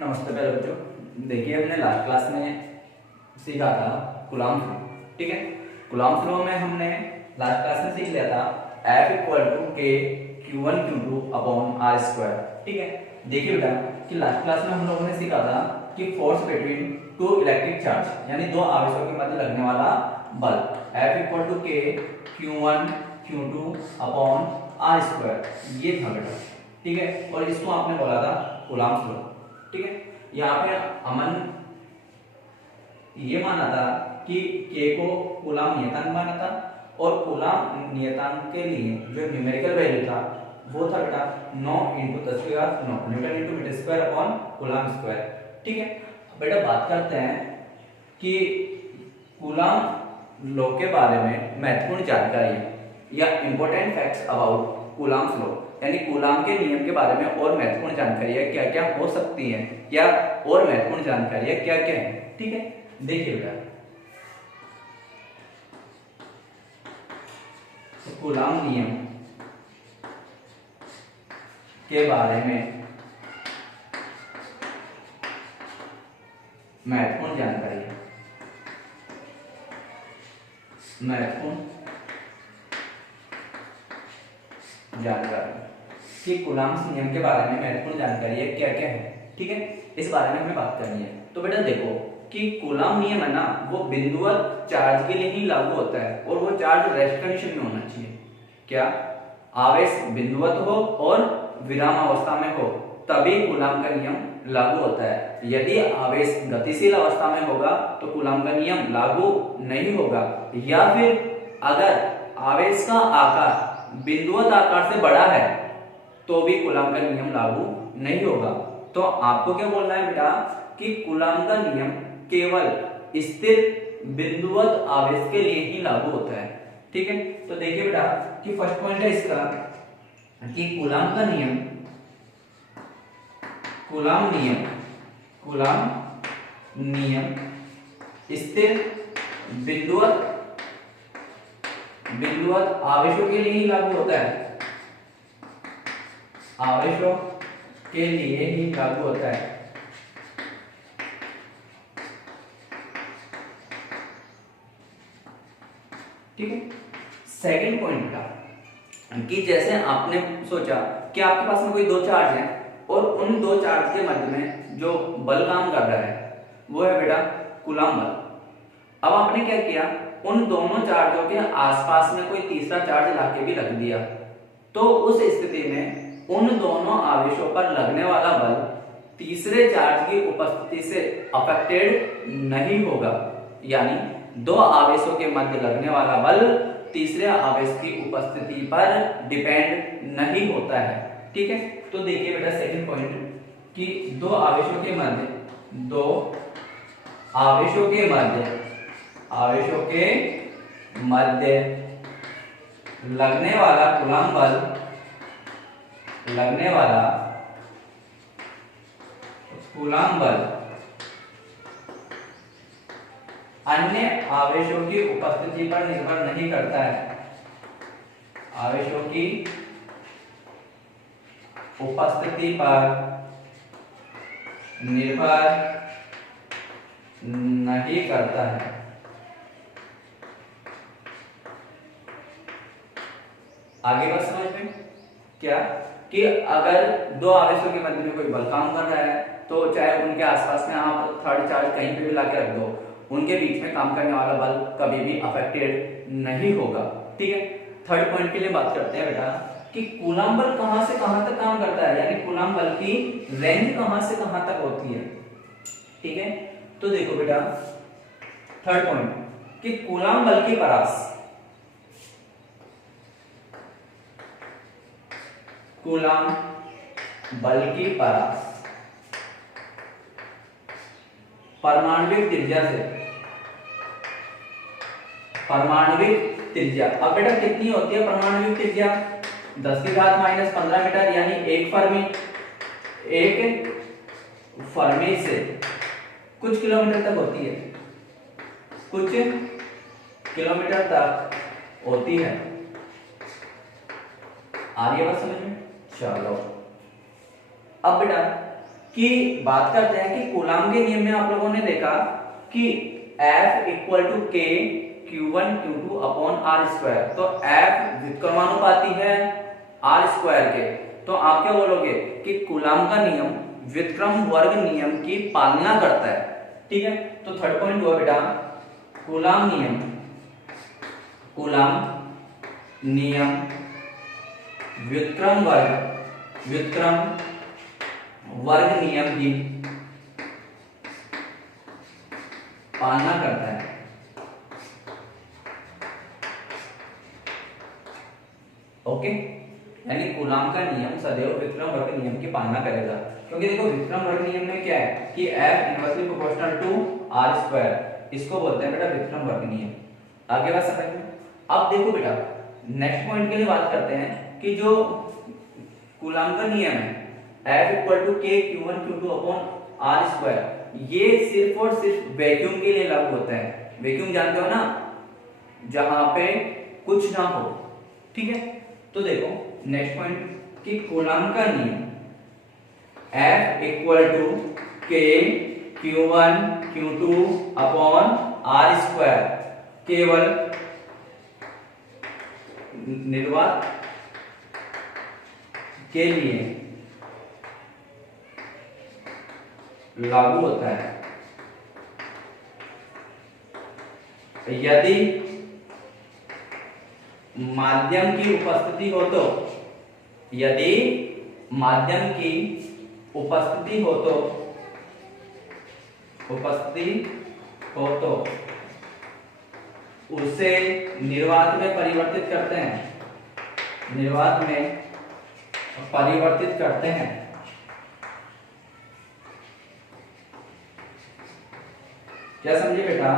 नमस्ते पहले बच्चों। देखिए हमने लास्ट क्लास में सीखा था कूलम्ब फ्लो। ठीक है, कूलम्ब फ्लो में हमने लास्ट क्लास में सीख लिया था F equal to k Q1 Q2 upon R square. ठीक है, देखिए बेटा कि लास्ट क्लास में हम लोगों ने सीखा था कि force between two electric charge यानी दो आवेशों के मध्य लगने वाला बल F equal to k Q1 Q2 upon R square ये था बेटा। ठीक है, और इसको आपने बोला था कूलम्ब फ्लो। ठीक है, यहाँ पे अमन ये माना था कि के को कूलम्ब नियतांक माना था और कूलम्ब नियतांक के लिए जो न्यूमेरिकल वैल्यू था वो था बेटा 9 × 10⁻⁹ newton × metre square upon coulomb square. ठीक है, बेटा बात करते हैं कि कूलम्ब लॉ के बारे में महत्वपूर्ण जानकारी या important facts about coulomb flow यानी कूलम्ब के नियम के बारे में और महत्वपूर्ण जानकारियां क्या क्या हो सकती हैं या और महत्वपूर्ण जानकारियां क्या क्या हैं। ठीक है, देखिए बेटा तो कूलम्ब नियम के बारे में महत्वपूर्ण जानकारी कि कूलम्ब नियम के बारे में महत्वपूर्ण जानकारी है क्या क्या है। ठीक है, इस बारे में हमें बात करनी है। तो बेटा देखो कि कूलम्ब नियम है ना वो बिंदुवत चार्ज के लिए ही लागू होता है और वो चार्ज रेस्ट कंडीशन में होना चाहिए। क्या आवेश बिंदुवत हो और विराम अवस्था में हो तभी कूलम्ब का नियम लागू होता है। यदि आवेश गतिशील अवस्था में होगा तो कूलम्ब का नियम लागू नहीं होगा, या फिर अगर आवेश का आकार बिंदुवत आकार से बड़ा है तो भी कूलम्ब का नियम लागू नहीं होगा। तो आपको क्या बोलना है बेटा कि कूलम्ब का नियम केवल स्थिर बिंदुवत आवेश के लिए ही लागू होता है। ठीक है, तो देखिए बेटा कि फर्स्ट पॉइंट है इसका कि कूलम्ब का नियम स्थिर बिंदुवत आवेशों के लिए ही लागू होता है, आवेशों के लिए ही लागू होता है। ठीक है, सेकंड पॉइंट का कि जैसे आपने सोचा कि आपके पास में कोई दो चार्ज है और उन दो चार्ज के मध्य में जो बल काम कर रहा है वो है बेटा कूलम्ब बल। अब आपने क्या किया, उन दोनों चार्जों के आसपास में कोई तीसरा चार्ज लाके भी रख दिया, तो उस स्थिति में उन दोनों आवेशों पर लगने वाला बल तीसरे चार्ज की उपस्थिति से अफेक्टेड नहीं होगा। यानी दो आवेशों के मध्य लगने वाला बल तीसरे आवेश की उपस्थिति पर डिपेंड नहीं होता है। ठीक है, तो देखिए बेटा सेकंड पॉइंट कि दो आवेशों के मध्य लगने वाला कूलम्ब बल अन्य आवेशों की उपस्थिति पर निर्भर नहीं करता है, आवेशों की उपस्थिति पर निर्भर नहीं करता है। आगे बात समझ में क्या कि अगर दो आवेशों के मध्य में कोई बल काम कर रहा है तो चाहे उनके आसपास में आप थर्ड चार्ज कहीं पे भी लाके रख दो, उनके बीच में काम करने वाला बल कभी भी अफेक्टेड नहीं होगा। ठीक है, थर्ड पॉइंट के लिए बात करते हैं बेटा कि कूलम्ब बल कहां से कहां तक काम करता है, यानी कूलम्ब बल की रेंज कहां से कहां तक होती है। ठीक है, तो देखो बेटा थर्ड पॉइंट कि कूलम्ब बल की परास परमाणविक त्रिज्या अब बेटा कितनी होती है परमाणविक त्रिज्या 10⁻⁻15 मीटर यानी एक फर्मी से कुछ किलोमीटर तक होती है, कुछ किलोमीटर तक होती है। आ रही है बात समझ में? चलो अब बेटा कि बात करते हैं कि कूलाम के नियम में आप लोगों ने देखा कि F equal to k Q1 Q2 upon r square. तो F व्युत्क्रमानुपाती है आर स्क्वायर के, तो आप क्या बोलोगे कि कूलाम का नियम व्युत्क्रम वर्ग नियम की पालना करता है। ठीक है, तो थर्ड पॉइंट हुआ बेटा कूलाम नियम, कूलाम नियम व्युत्क्रम वर्ग नियम की पालना करता है। ओके, यानी कूलाम का नियम सदैव व्युत्क्रम वर्ग नियम की पालना करेगा, क्योंकि देखो व्युत्क्रम वर्ग नियम में क्या है कि F inversely proportional to r square, इसको बोलते हैं बेटा व्युत्क्रम वर्ग नियम। आगे बात समझ में। अब देखो बेटा नेक्स्ट पॉइंट के लिए बात करते हैं कि जो कूलाम का नियम है F equal to k Q1 Q2 upon r square, ये सिर्फ और सिर्फ वैक्यूम के लिए लागू होता है। वैक्यूम जानते हो ना, जहां पे कुछ ना हो। ठीक है, तो देखो नेक्स्ट पॉइंट कि कूलाम का नियम F equal to k Q1 Q2 upon r square केवल निर्वात के लिए लागू होता है यदि माध्यम की उपस्थिति हो तो, यदि माध्यम की उपस्थिति हो तो उसे निर्वात में परिवर्तित करते हैं, निर्वात में परिवर्तित करते हैं। क्या समझे बेटा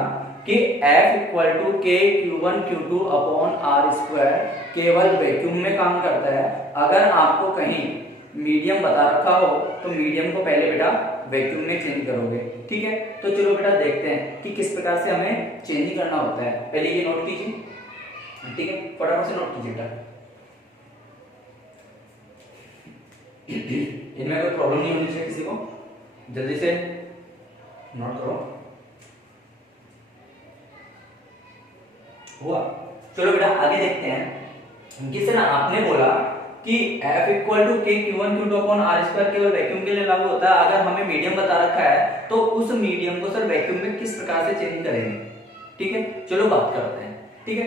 कि F equal to k Q1 Q2 upon r square केवल वैक्यूम में काम करता है। अगर आपको कहीं मीडियम बता रखा हो तो मीडियम को पहले बेटा वैक्यूम में चेंज करोगे। ठीक है, तो चलो बेटा देखते हैं कि किस प्रकार से हमें चेंज करना होता है। पहले ये नोट कीजिए, ठीक है, फटाफट से नोट कीजिए बेटा। इनमें कोई प्रॉब्लम नहीं होनी चाहिए किसी को, जल्दी से नोट करो। हुआ, चलो बेटा आगे देखते हैं। किसी ने आपने बोला कि F equal to k Q1 Q2 upon r square केवल वैक्यूम के लिए लागू होता है। अगर हमें मीडियम बता रखा है तो उस मीडियम को सर वैक्यूम में किस प्रकार से चेंज करेंगे। ठीक है, चलो बात करते हैं। ठीक है,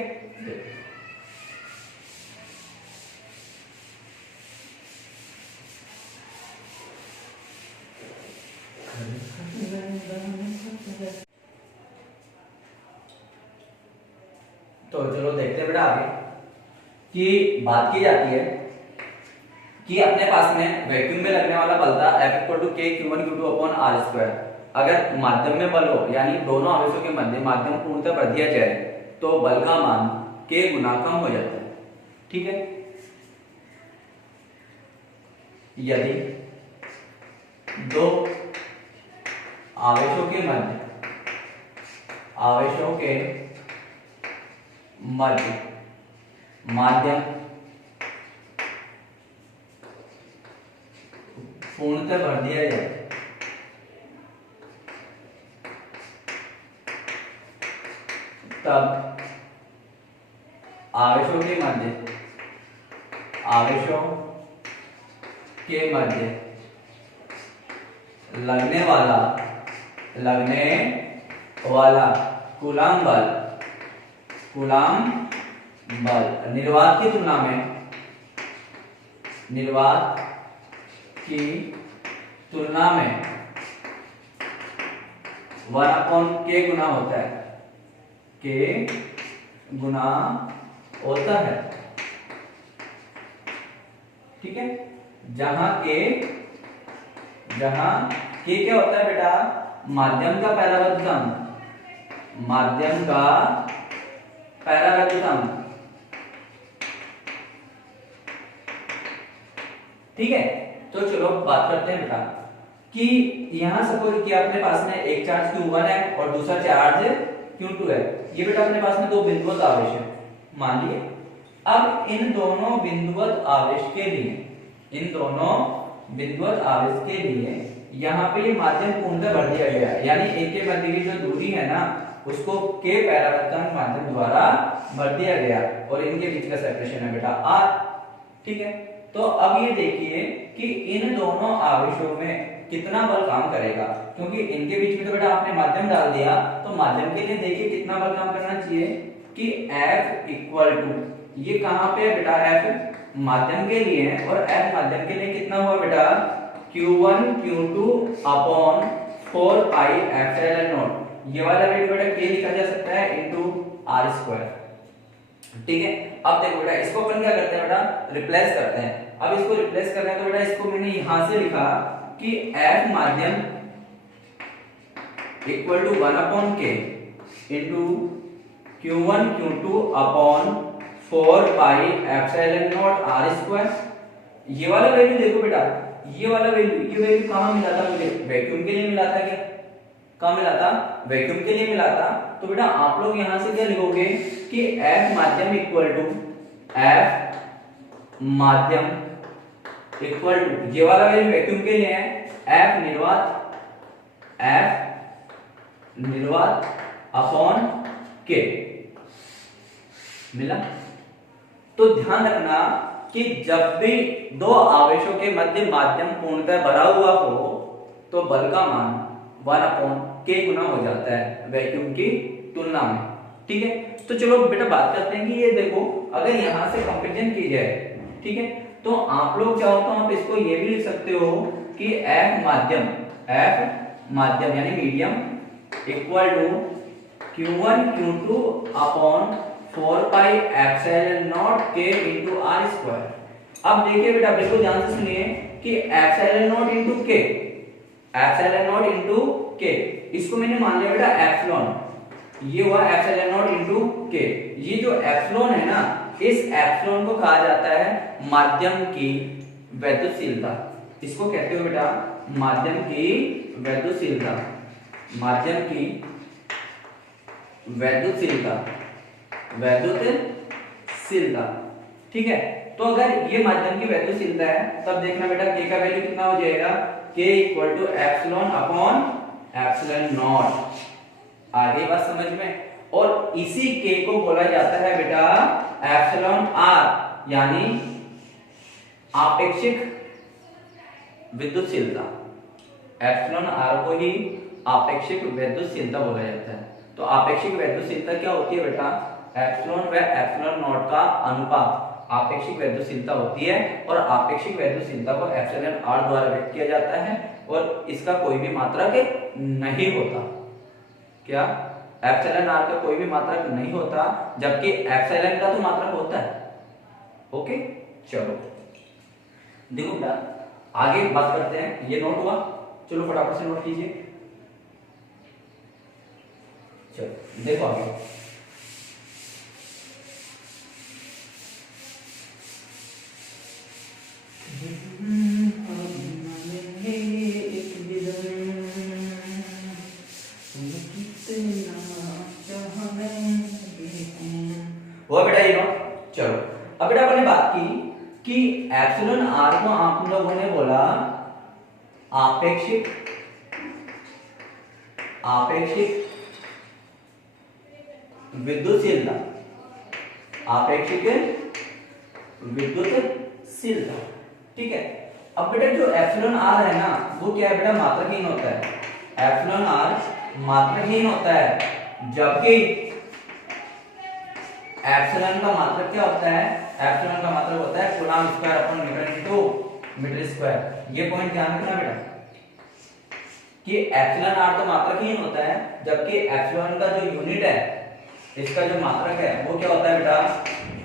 तो चलो देखते हैं बेटा आगे कि बात की जाती है कि अपने पास में वैक्यूम में लगने वाला बल था F equal to k Q1 Q2 upon r square. अगर माध्यम में बल हो, यानी दोनों आवेशों के मध्य माध्यम पूर्णतः भर दिया जाए तो बल का मान के गुना कम हो जाता है। ठीक है, यदि दो आवेशों के मध्य माध्यम पूर्णतः भर दिया जाए तब आवेशों के मध्य लगने वाला कूलाम बल निर्वात की तुलना में 1/k गुना होता है, ठीक है, जहां के क्या होता है बेटा, माध्यम का परावर्तन। ठीक है, तो चलो बात करते हैं बेटा कि यहां सपोज कि अपने पास में एक चार्ज Q1 है और दूसरा चार्ज Q2 है। ये बेटा अपने पास में दो बिंदुवत आवेश है मान लिए। अब इन दोनों बिंदुवत आवेश के लिए यहाँ पे ये माध्यम पूर्णतः भर दिया गया है, यानी एक के मध्य की जो दूरी है ना उसको के पैरावर्तन माध्यम द्वारा भर दिया गया, और इनके बीच का सेपरेशन है बेटा r। ठीक है, तो अब ये देखिए कि इन दोनों आवेशों में कितना बल काम करेगा, क्योंकि इनके बीच में तो बेटा आपने माध्यम डाल दिया, तो माध्यम के लिए देखिए कितना बल काम करना चाहिए कि F इक्वल टू, ये कहां पे है बेटा, F माध्यम के लिए है, और F माध्यम के लिए कितना हुआ बेटा, Q1 Q2 upon 4 pi epsilon not, ये वाला वैल्यू बेटा K लिखा जा सकता है इनटू r स्क्वायर। ठीक है, अब देखो बेटा इसको अपन क्या करते हैं बेटा, रिप्लेस करते हैं। अब इसको रिप्लेस करना है तो बेटा इसको मैंने यहां से लिखा कि F माध्यम equal to 1 upon K into Q1 Q2 upon 4 pi epsilon naught r square. ये वाला वैल्यू देखो बेटा, ये वाला वैल्यू, ये वैल्यू कहां मिला था मुझे, वैक्यूम के लिए मिला था क्या, कहां मिला था, वैक्यूम के लिए मिला था। तो बेटा आप लोग यहां से क्या लिखोगे कि F माध्यम इक्वल टू F माध्यम इक्वल टू, ये वाला वैल्यू वैक्यूम के लिए है, F निर्वात अपॉन K मिला। तो ध्यान रखना कि जब भी दो आवेशों के मध्य माध्यम पूर्णतः भरा हुआ हो तो बल का मान 1 अपॉन K गुना हो जाता है वैक्यूम की तुलना में। ठीक है, तो चलो बेटा बात करते हैं कि ये देखो अगर यहां से कंपैरिजन की जाए, ठीक है, तो आप लोग चाहो तो आप इसको ये भी लिख सकते हो कि F माध्यम यानी medium equal to Q1 Q2 upon 4 pi epsilon naught K into r square. अब देखिए बेटा बिल्कुल ध्यान से सुनिए कि epsilon naught into K, epsilon naught into K, इसको मैंने मान लिया बेटा एप्सिलॉन, ये हुआ एप्सिलॉन नॉट इनटू K। ये जो एप्सिलॉन है ना, इस एप्सिलॉन को कहा जाता है माध्यम की वैद्युतशीलता। इसको कहते हो बेटा माध्यम की वैद्युतशीलता, माध्यम की वैद्युतशीलता, वैद्युतशीलता। ठीक है, तो अगर ये माध्यम की वैद्युतशीलता है तब देखना बेटा K का वैल्यू कितना हो जाएगा, K equal to epsilon upon epsilon naught. आ गई बात समझ में। और इसी K को बोला जाता है बेटा एप्सिलॉन r, यानी आपेक्षिक विद्युतशीलता। एप्सिलॉन r को ही आपेक्षिक विद्युतशीलता बोला जाता है। तो आपेक्षिक विद्युतशीलता क्या होती है बेटा, एप्सिलॉन व एप्सिलॉन नॉट का अनुपात आपेक्षिक वैद्युतशीलता होती है, और आपेक्षिक वैद्युतशीलता को एप्सिलॉन r द्वारा व्यक्त किया जाता है, और इसका कोई भी मात्रक नहीं होता। क्या, एप्सिलॉन r का कोई भी मात्रक नहीं होता, जबकि एप्सिलॉन का तो मात्रक होता है। ओके, चलो देखो बेटा आगे बात करते हैं। ये नोट हुआ, चलो फटाफट से नोट कीजिए। चलो देखो आगे, वो बेटा ये नोट। चलो अब बेटा अपने बात की कि एप्सिलॉन r को आप लोगों ने बोला आपेक्षिक विद्युतशीलता, आपेक्षिक विद्युतशीलता। ठीक है, अब बेटा जो एप्सिलॉन r है ना वो क्या है बेटा, मात्रहीन होता है। एप्सिलॉन r मात्रहीन होता है, जबकि एप्सिलॉन का मात्रक क्या होता है, एप्सिलॉन का मात्रक होता है coulomb square upon metre into metre square. ये पॉइंट ध्यान रखना बेटा कि एप्सिलॉन r तो मात्रहीन होता है, जबकि एप्सिलॉन का जो यूनिट है, इसका जो मात्रक है वो क्या होता है बेटा,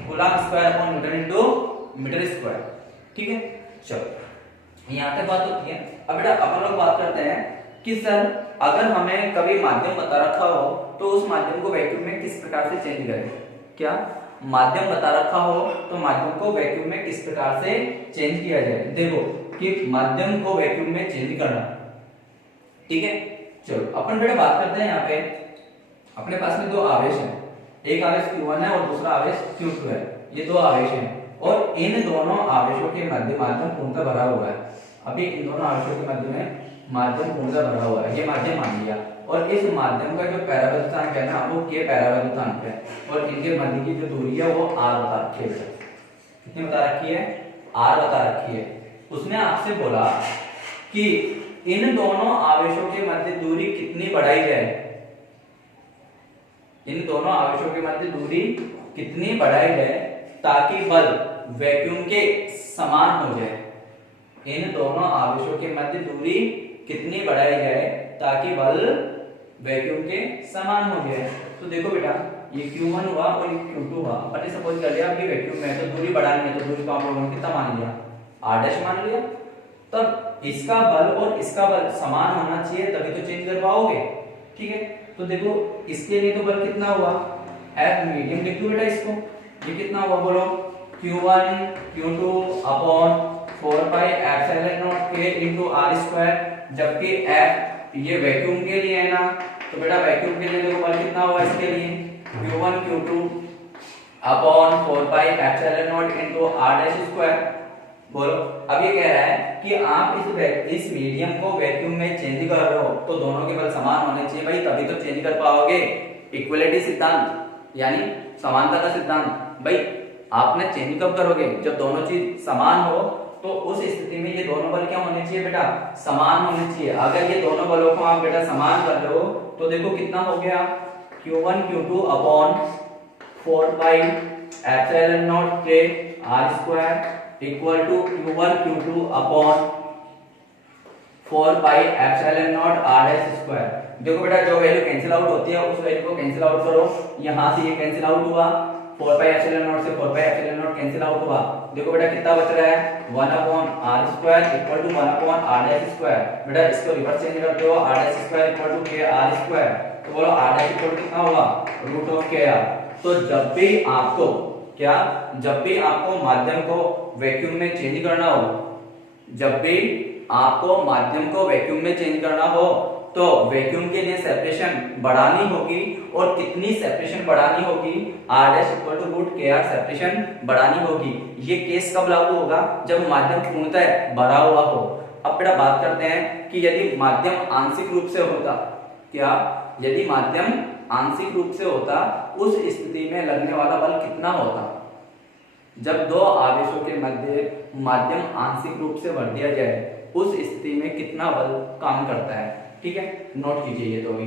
coulomb square upon metre into metre square. ठीक है, चलो यहाँ तक बात होती है। अब बेटा अपन लोग बात करते हैं कि सर अगर हमें कभी माध्यम बता रखा हो तो उस माध्यम को वैक्यूम में किस प्रकार से चेंज करें। क्या, माध्यम बता रखा हो तो माध्यम को वैक्यूम में किस प्रकार से चेंज किया जाए। देखो कि माध्यम को वैक्यूम में चेंज करना। ठीक है, चलो अपन बेटा बात करते हैं। यहाँ पे अपने पास में दो आवेश हैं, एक आवेश Q1 है और दूसरा आवेश Q2 है। ये दो आवेश हैं और इन दोनों आवेशों के मध्य माध्यम पूर्णतः भरा हुआ है। अभी इन दोनों आवेशों के मध्य में माध्यम पूर्णतः भरा हुआ है, ये माध्यम मान लिया, और इस माध्यम का जो परावर्तनांक है ना वो के परावर्तनांक है, और इनके मध्य की जो दूरी है वो r बता रखी है। कितनी बता रखी है? r बता रखी है। उसने आपसे बोला कि इन दोनों आवेशों के मध्य दूरी कितनी बढ़ाई जाए, इन दोनों आवेशों के मध्य दूरी कितनी बढ़ाई जाए ताकि बल वैक्यूम के समान हो जाए। इन दोनों आवेशों के मध्य दूरी कितनी बढ़ाई जाए ताकि बल वैक्यूम के समान हो जाए। तो देखो बेटा, ये Q1 हुआ और ये Q2 हुआ। अपन ने सपोज कर लिया कि वैक्यूम में तो दूरी बढ़ानी है, तो दूरी को आप लोगों ने कितना मान लिया? r' मान लिया। तब इसका बल और इसका बल समान होना चाहिए, तभी तो चेंज कर पाओगे। ठीक है, तो देखो इसके लिए तो बल कितना हुआ? F मीडियम लिख दो बेटा इसको। ये कितना हुआ बोलो? Q1 Q2 upon 4 pi epsilon naught K into r², जबकि F ये वैक्यूम के लिए है ना, तो बेटा वैक्यूम के लिए देखो बल कितना हुआ इसके लिए? Q1 Q2 upon 4 pi epsilon naught into r²। बोलो, अब ये कह रहा है कि आप इस मीडियम को वैक्यूम में चेंज कर रहे हो तो दोनों के बल समान होने चाहिए भाई, तभी तो चेंज कर पाओगे। इक्वलिटी सिद्धांत यानी समानता का सिद्धांत। भाई आपने चेंज कब करोगे? जब दोनों चीज समान हो, तो उस स्थिति में ये दोनों बल क्या होने चाहिए बेटा? समान होने चाहिए। अगर ये दोनों बलों को आप बेटा समान कर रहे हो तो देखो कितना हो गया? Q1 Q2 upon 4 pi epsilon naught K r² equal to Q1 Q2 upon 4 pi epsilon naught r²। देखो बेटा, जो वैल्यू कैंसिल आउट होती है उस वैल्यू को कैंसिल आउट करो। यहां से ये कैंसिल आउट हुआ, 4 पाई एप्सिलॉन नॉट से 4 pi epsilon not cancel out हुआ। देखो बेटा कितना बच रहा है? 1 upon r² equal to 1 upon r²। बेटा इसको रिवर्स चेंज करते हो, r² equal to k r²। तो बोलो r' इक्वल टू कितना होगा? Root of kr। तो जब भी आपको क्या, जब भी आपको माध्यम को वैक्यूम में चेंज करना हो, जब भी आपको माध्यम को वैक्यूम में चेंज करना हो तो वैक्यूम के लिए सेपरेशन बढ़ानी होगी, और कितनी सेपरेशन बढ़ानी होगी? r' equal to root kr separation बढ़ानी होगी। ये केस कब लागू होगा? जब माध्यम पूर्णतः भरा हुआ हो। अब बेटा बात करते हैं कि यदि माध्यम आंशिक रूप से होता, क्या यदि माध्यम आंशिक रूप से होता, उस स्थिति में लगने वाला बल कितना होता? जब दो आवेशों के मध्य माध्यम आंशिक रूप से भर दिया जाए उस स्थिति में कितना बल काम करता है? ठीक है, नोट कीजिए ये तो भी।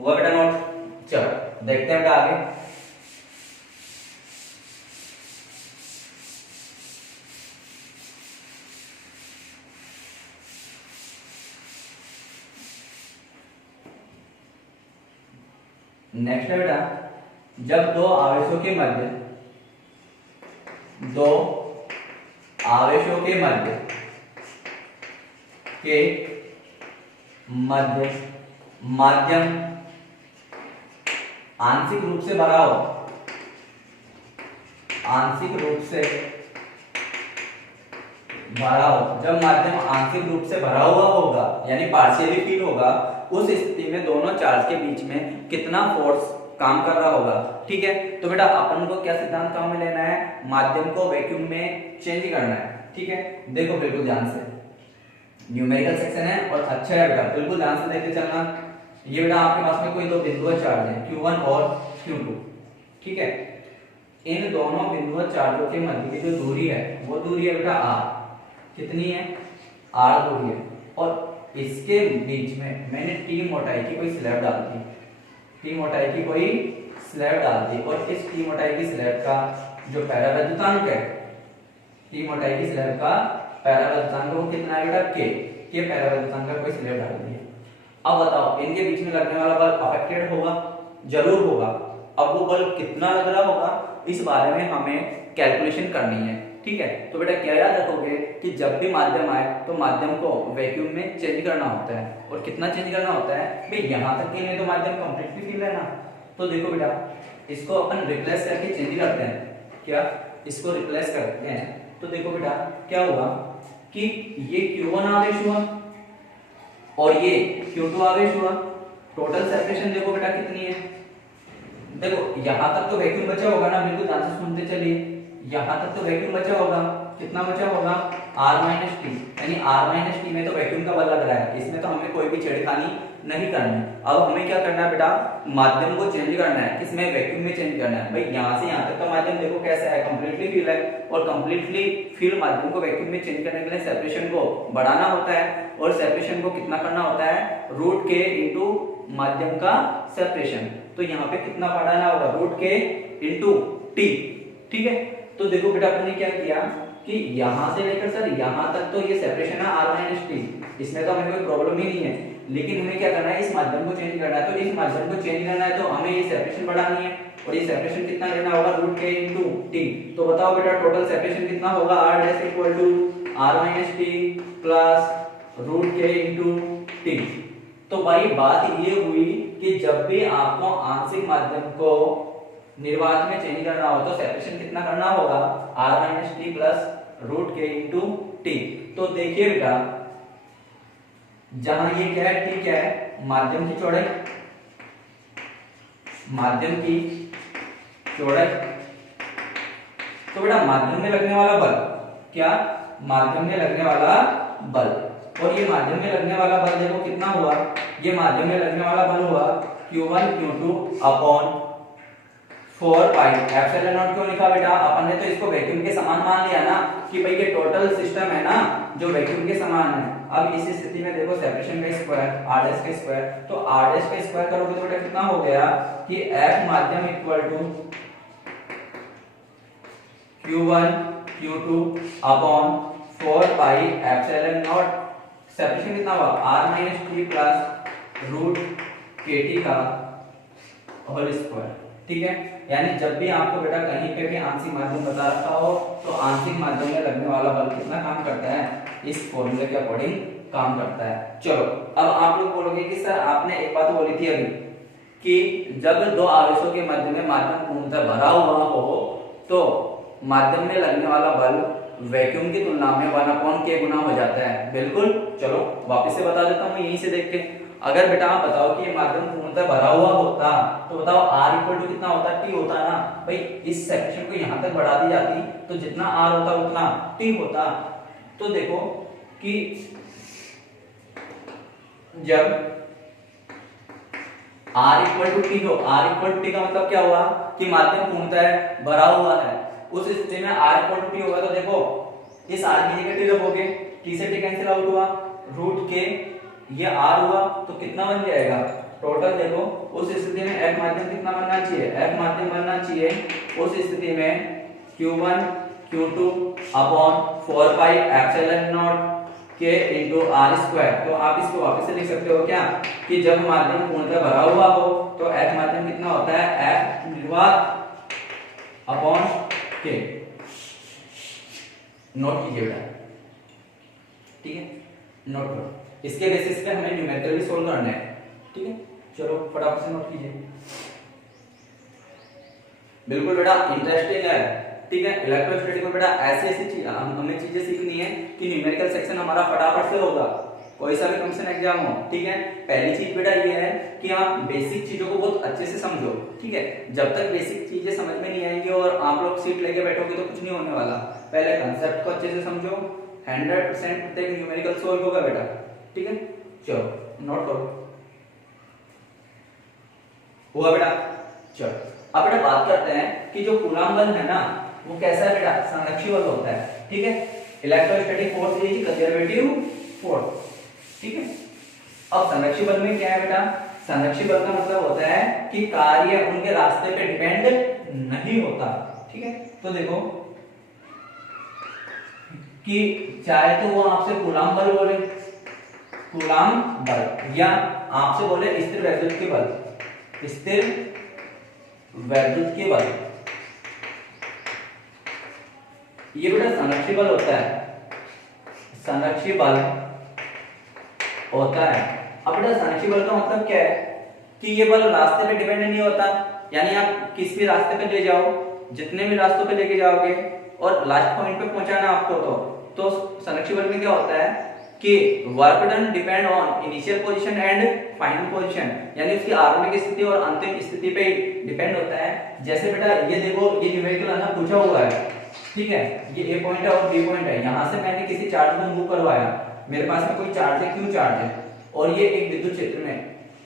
हुआ बेटा नोट? चलो देखते हैं बेटा आगे। नेक्स्ट है बेटा, जब दो आवेशों के मध्य माध्यम आंशिक रूप से भरा हो, आंशिक रूप से भरा हो, जब माध्यम आंशिक रूप से भरा हुआ होगा यानी पार्शियली फिल होगा, उस स्थिति में दोनों चार्ज के बीच में कितना फोर्स काम कर रहा होगा। ठीक है, तो बेटा अपन को क्या सिद्धांत काम में लेना है? माध्यम को वैक्यूम में चेंज करना है। ठीक है, देखो बिल्कुल ध्यान से, न्यूमेरिकल सेक्शन है और अच्छा है बेटा, बिल्कुल ध्यान से देखते चलना। ये बेटा आपके पास में कोई दो बिंदुओं चार्ज है Q1 और Q2। ठीक है, इन दोनों बिंदुओं चार्जों के मध्य की जो दूरी है वो दूरी है बेटा r। कितनी है? r दूरी है, और इसके बीच में मैंने t मोटाई की कोई स्लैब डाल दी, t मोटाई की कोई स्लैब डाल दी, और इस t मोटाई की स्लैब का जो परावर्तनांक है, t मोटाई की स्लैब का परावर्तनांक वो कितना है बेटा? k परावर्तनांक का कोई स्लैब डाल दिया। अब बताओ इनके बीच में लगने वाला बल अफेक्टेड होगा? जरूर होगा। अब वो बल कितना लग रहा होगा इस बारे में हमें कैलकुलेशन करनी है। ठीक है, तो बेटा क्या याद रखोगे कि जब भी माध्यम आए तो माध्यम को वैक्यूम में चेंज करना होता है, और कितना चेंज करना होता है भाई? यहाँ तक के लिए तो माध्यम कंप्लीटली फिल है ना। तो देखो बेटा इसको अपन रिप्लेस करके चेंज करते हैं। क्या इसको रिप्लेस करते हैं? तो देखो बेटा क्या हुआ कि ये Q1 आवेश हुआ और ये Q2 आवेश हुआ। टोटल सेपरेशन देखो बेटा कितनी है? देखो यहां तक तो वैक्यूम बचा होगा ना, बिल्कुल ध्यान से सुनते चलिए। यहाँ तक तो वैक्यूम बचा होगा, कितना बचा होगा r माइनस टी, यानी r माइनस टी में तो वैक्यूम का बल लग रहा है, इसमें तो हमें कोई भी छेड़खानी नहीं करनी। अब हमें क्या करना है बेटा, माध्यम को चेंज करना है, किसमें, वैक्यूम में चेंज करना है। भाई यहाँ से यहाँ तक का माध्यम देखो कैसा है, कंप्लीटली फिल है, और कंप्लीटली फिल माध्यम को वैक्यूम में चेंज करने के लिए सेपरेशन को बढ़ाना होता है, और सेपरेशन को कितना करना होता है, रूट के इंटू माध्यम का सेपरेशन। तो यहाँ पे कितना बढ़ाना होगा, रूट के इंटू टी, ठीक है। तो देखो बेटा आपने क्या किया कि यहाँ से लेकर सर यहाँ तक तो ये सेपरेशन है r माइनस टी, इसमें तो हमें कोई प्रॉब्लम ही नहीं है, लेकिन हमें क्या करना है, इस माध्यम को चेंज करना है। तो इस माध्यम को चेंज करना है तो हमें ये सेपरेशन बढ़ानी है, और ये सेपरेशन कितना लेना होगा, रूट के इंटू टी। तो बताओ बेटा टोटल सेपरेशन कितना होगा, r dash equal to r minus t plus root k into t. तो भाई बात ये हुई कि जब भी आपको आंशिक माध्यम को निर्वात में चेंज करना हो तो सेपरेशन कितना करना होगा, r minus t plus root k into t. तो देखिए बेटा जहां ये क्या है, टी क्या है, माध्यम की चौड़ाई, माध्यम की चौड़ाई। तो बेटा माध्यम में लगने वाला बल क्या, माध्यम में लगने वाला बल, और ये माध्यम में लगने वाला बल देखो कितना हुआ, ये माध्यम में लगने वाला बल हुआ Q1 Q2 upon 4 pi epsilon not. क्यों लिखा बेटा, अपन ने तो इसको वैक्यूम के समान मान लिया ना कि भाई ये टोटल सिस्टम है ना जो वैक्यूम के समान है। अब इस स्थिति में देखो सेपरेशन का स्क्वायर r डैश का स्क्वायर, तो r डैश का स्क्वायर करोगे तो बेटा कितना हो गया कि f माध्यम equal to Q1 Q2 upon 4 pi epsilon naught, separation कितना हुआ r minus t plus root k t का होल स्क्वायर, ठीक है। यानी जब भी आपको बेटा कहीं पे भी आंशिक माध्यम बता रखा हो तो आंशिक माध्यम में लगने वाला बल कितना काम करता है, इस फॉर्मूले के अकॉर्डिंग काम करता है। चलो अब आप लोग बोलोगे कि सर आपने एक बात बोली थी अभी कि जब दो आवेशों के मध्य में माध्यम पूर्णतः भरा हुआ हो तो माध्यम में लगने वाला बल वैक्यूम की तुलना में 1/k गुना हो जाता है। बिल्कुल, चलो वापस से बता देता हूँ यहीं से देख के। अगर बेटा आप बताओ कि ये माध्यम पूर्णतः भरा हुआ होता तो बताओ r इक्वल टू कितना होता, t होता ना। भाई इस सेक्शन को यहाँ तक बढ़ा दी जाती तो जितना r होता उतना t होता। तो देखो कि जब r इक्वल टू टी हो, r इक्वल टू टी का मतलब क्या हुआ कि माध्यम पूर्णतः भरा हुआ है, उस स्थिति में r इक्वल टू टी होगा। तो देखो इस r की जगह t रखोगे, t से t कैंसिल आउट हुआ, रूट के ये r हुआ तो कितना बन जाएगा टोटल। देखो उस स्थिति में f माध्यम कितना बनना चाहिए, f माध्यम बनना चाहिए उस स्थिति में Q1 Q2 upon 4 pi epsilon not के इनटू r स्क्वायर। तो आप इसको वापस से लिख सकते हो क्या कि जब माध्यम पूर्णतः भरा हुआ हो तो f माध्यम कितना होता है, f निर्वात अपॉन k। नोट कीजिए बेटा, ठीक है, नोट करो। इसके बेसिस पे हमें न्यूमेरिकल भी सोल्व करना है, ठीक है। चलो फटाफट से नोट कीजिए। बिल्कुल बेटा इंटरेस्टिंग है, ठीक है। इलेक्ट्रोस्टैटिक में बेटा ऐसी ऐसी चीज हमें चीजें सीखनी है कि न्यूमेरिकल सेक्शन हमारा फटाफट से होगा, कोई सा भी कमीशन एग्जाम हो, ठीक है। पहली चीज बेटा ये है कि आप बेसिक चीजों को बहुत अच्छे से समझो, ठीक है। जब तक बेसिक चीजें समझ में नहीं आएंगी और आप लोग सीट लेके बैठोगे तो कुछ नहीं होने वाला। पहले कंसेप्ट को अच्छे से समझो, 100% प्रत्येक न्यूमेरिकल सोल्व होगा बेटा, ठीक है। चलो नोट करो, हुआ बेटा। चलो अब बेटा बात करते हैं कि जो कूलम्ब बल है ना वो कैसा है बेटा, संरक्षी बल होता है, ठीक है। Electrostatic force is conservative force, ठीक है। अब संरक्षी बल में क्या है बेटा, संरक्षी बल का मतलब होता है कि कार्य उनके रास्ते पे डिपेंड नहीं होता, ठीक है। तो देखो कि चाहे तो वो आपसे कूलम्ब बल बोले, कूलम्ब बल, या आपसे बोले स्थिर वैद्युत के बल, स्थिर वैद्युत के बल, ये बेटा संरक्षी बल होता है, संरक्षी बल होता है। अब बेटा संरक्षी बल का मतलब क्या है कि ये बल रास्ते पे डिपेंड नहीं होता, यानी आप किस भी रास्ते पे ले जाओ, जितने भी रास्तों पे लेके जाओगे और लास्ट पॉइंट पे पहुंचाना आपको, तो संरक्षी बल में क्या होता है कि work done depend on initial position and final position, यानी उसकी आरंभिक स्थिति और अंतिम स्थिति पे डिपेंड होता है। जैसे बेटा ये देखो, ये न्यूमेरिकल आंसर पूछा हुआ है ठीक है, ये ए पॉइंट है और बी पॉइंट है, यहाँ से मैंने किसी चार्ज को मूव करवाया, मेरे पास में कोई चार्ज है, क्यू चार्ज है, और ये एक विद्युत क्षेत्र में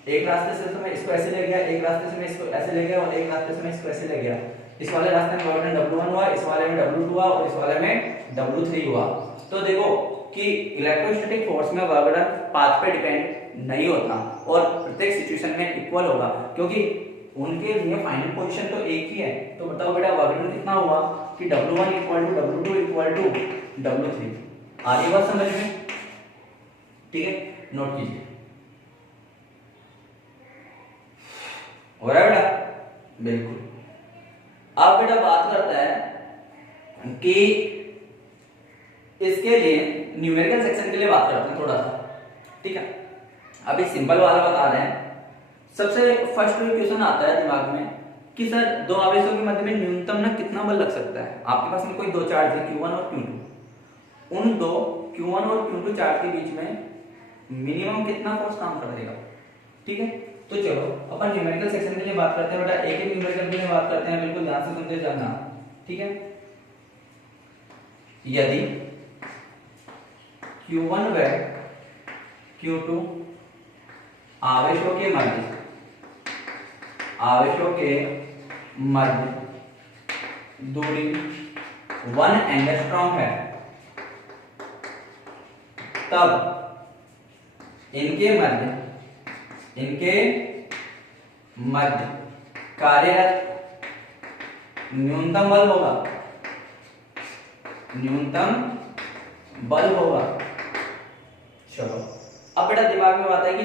एक रास्ते से तो मैं इसको ऐसे ले गया, एक रास्ते से मैं इसको ऐसे ले गया और एक रास्ते से मैं इसको ऐसे ले गया। इस वाले रास्ते में W1 हुआ, इस वाले में W2 हुआ और इस वाले में W3 हुआ। तो देखो कि इलेक्ट्रोस्टैटिक फोर्स में वर्क डन पाथ पे डिपेंड नहीं होता और प्रत्येक सिचुएशन में इक्वल होगा, क्योंकि उनके लिए फाइनल पोजीशन तो एक ही है। तो बताओ बेटा वर्क डन कितना हुआ कि W1 equal to W2 equal to W3। आ रही बात समझ में? ठीक है, नोट कीजिए। हो रहा है बेटा? बिल्कुल। अब बेटा बात करता है कि इसके लिए न्यूमेरिकल सेक्शन के लिए बात करते हैं थोड़ा सा, ठीक है। अभी सिंपल वाला बता रहे हैं। सबसे फर्स्ट क्वेश्चन आता है दिमाग में कि सर दो आवेशों के मध्य में न्यूनतम ना कितना बल लग सकता है। आपके पास में कोई दो चार्ज है Q1 और Q2, उन दो Q1 और Q2 चार्ज के बीच में मिनिमम कितना फोर्स काम करेगा, ठीक है। तो चलो अपन न्यूमेरिकल सेक्शन के लिए बात करते हैं बेटा, एक एक न्यूमेरिकल के लिए बात करते हैं, बिल्कुल ध्यान से सुनते जाना, ठीक है। यदि Q1 व Q2 आवेशों के मध्य दूरी 1 एंगस्ट्रॉम है, तब इनके मध्य कार्यरत न्यूनतम बल होगा। चलो अब बेटा दिमाग में आता है कि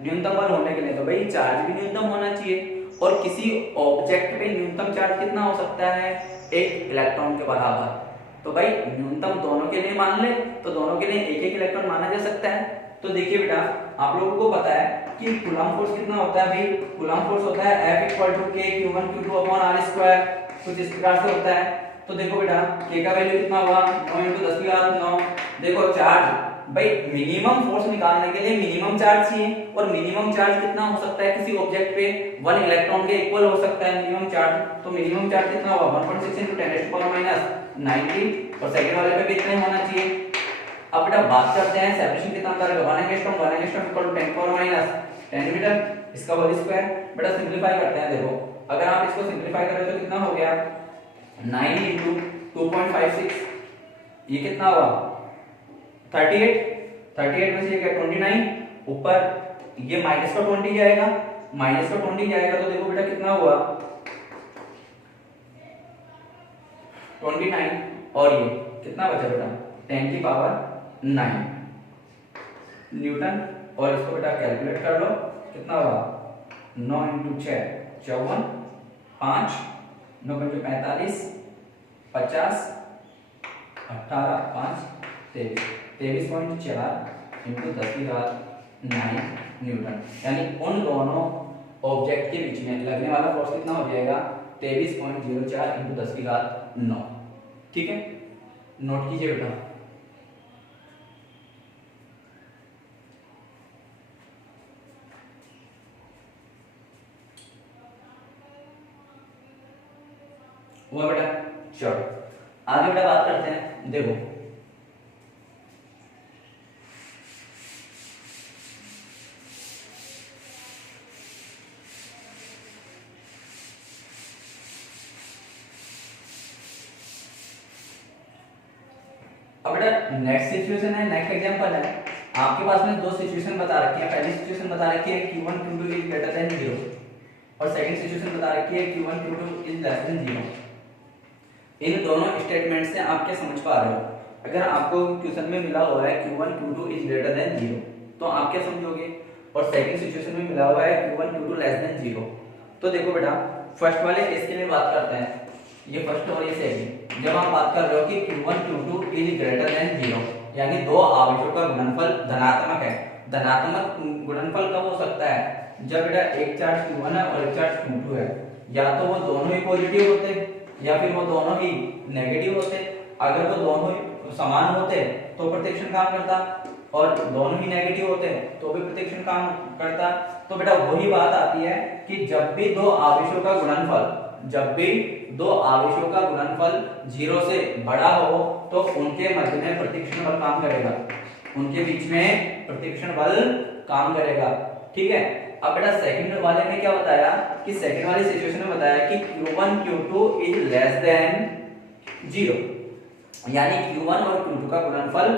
न्यूनतम बल होने के लिए तो भाई चार्ज भी न्यूनतम होना चाहिए, और किसी ऑब्जेक्ट पे न्यूनतम चार्ज कितना हो सकता है, एक इलेक्ट्रॉन के बराबर। तो भाई न्यूनतम दोनों के लिए मान ले तो दोनों के लिए एक एक इलेक्ट्रॉन माना जा सकता है। तो देखिए बेटा आप लोगों को पता है कि कूलम्ब फोर्स कितना होता है भाई, कूलम्ब फोर्स होता है F = K Q1 Q2 upon R², कुछ इस प्रकार से होता है। तो देखो बेटा K का वैल्यू कितना हुआ 9 × 10⁹। देखो चार्ज भाई मिनिमम फोर्स निकालने के लिए मिनिमम चार्ज चाहिए, और मिनिमम चार्ज कितना हो सकता है किसी ऑब्जेक्ट पे 1 इलेक्ट्रॉन के इक्वल हो सकता है मिनिमम चार्ज। तो मिनिमम चार्ज कितना हुआ 1.6 × 10⁻90, और सेकंड वाले पे भी इतना होना चाहिए। अब बेटा बात करते हैं सेपरेशन कितना करेगा 1 एंगस्ट्रॉम = 10⁻10 मीटर, इसका होल स्क्वायर। बेटा सिंपलीफाई करते हैं, देखो अगर आप इसको सिंपलीफाई करें तो कितना हो गया 9 × 2.56, ये कितना हुआ 38 में से ये क्या 29, ऊपर ये माइनस का 20 जाएगा, तो देखो बेटा कितना हुआ 29, और ये कितना बचा बेटा 10⁹9 न्यूटन। और इसको बेटा कैलकुलेट कर लो कितना हुआ 9 × 6 54, 5 9 × 45 50, 18 5 23.4 × 10⁹9 न्यूटन। यानी उन दोनों ऑब्जेक्ट के बीच में लगने वाला फोर्स कितना हो जाएगा 23.04 × 10⁹9, ठीक है। नोट कीजिए बेटा। हुआ बेटा? चलो आगे बेटा बात करते हैं। देखो अब बेटा नेक्स्ट सिचुएशन है, नेक्स्ट एग्जांपल है। आपके पास में दो सिचुएशन बता रखी है। पहली सिचुएशन बता रखी है Q1 Q2 is greater than 0, और सेकंड सिचुएशन बता रखी है Q1 Q2 is less than 0। इन दोनों स्टेटमेंट से आप क्या समझ पा रहे हो? अगर आपको क्वेश्चन में मिला हुआ है Q1 Q2 is greater than 0, तो आप क्या समझोगे? और सेकंड सिचुएशन में मिला हुआ है Q1 Q2 लेस देन 0। तो देखो बेटा फर्स्ट वाले केस के लिए बात करते हैं, ये फर्स्ट और ये सेकंड। जब आप बात कर रहे हो कि Q1 Q2 is greater than 0, यानी दो आवेशों का गुणनफल धनात्मक है। धनात्मक गुणनफल कब हो सकता है? जब बेटा एक चार्ज Q1 है और एक चार्ज Q2 है, या तो वो दोनों ही पॉजिटिव होते या फिर वो दोनों ही नेगेटिव होते। अगर वो दोनों ही समान होते तो प्रतिक्षण काम करता, और दोनों ही नेगेटिव होते तो भी प्रतिक्षण काम करता। तो बेटा वही बात आती है कि जब भी दो आवेशों का गुणनफल जब भी दो आवेशों का गुणनफल 0 से बड़ा हो तो उनके मध्य में प्रतिकर्षण बल काम करेगा, उनके बीच में प्रतिकर्षण बल काम करेगा। ठीक है, अब बेटा सेकंड वाले में क्या बताया कि सेकंड वाली सिचुएशन में बताया कि Q1 Q2 is less than 0, यानी Q1 और Q2 का गुणनफल